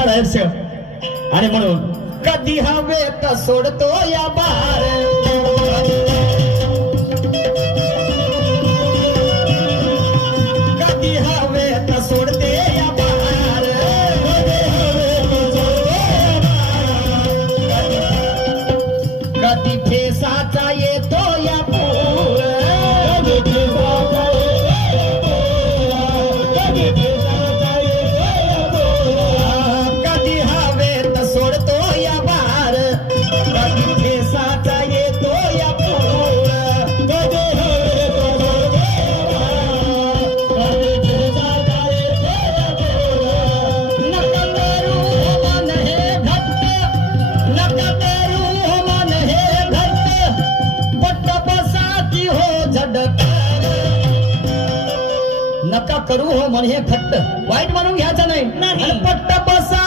चढायचं आणि म्हणून कधी हवेत सोडतो या बार कधी हवेत सोडते या बार कधी ठेसाचा येतो या पूर कधी हवेत सोडतो या बार कधी ठेसाचा येतो या पूर कधी हवेत सोडतो कधी ठेसाचा येतो या पूर नका करू मन हे घट्ट नका करू मन हे घट्ट पट्ट बसाची हो झडक नका करू हो मन हे घट्ट वाईट म्हणून घ्यायचं नाही पट्ट बसा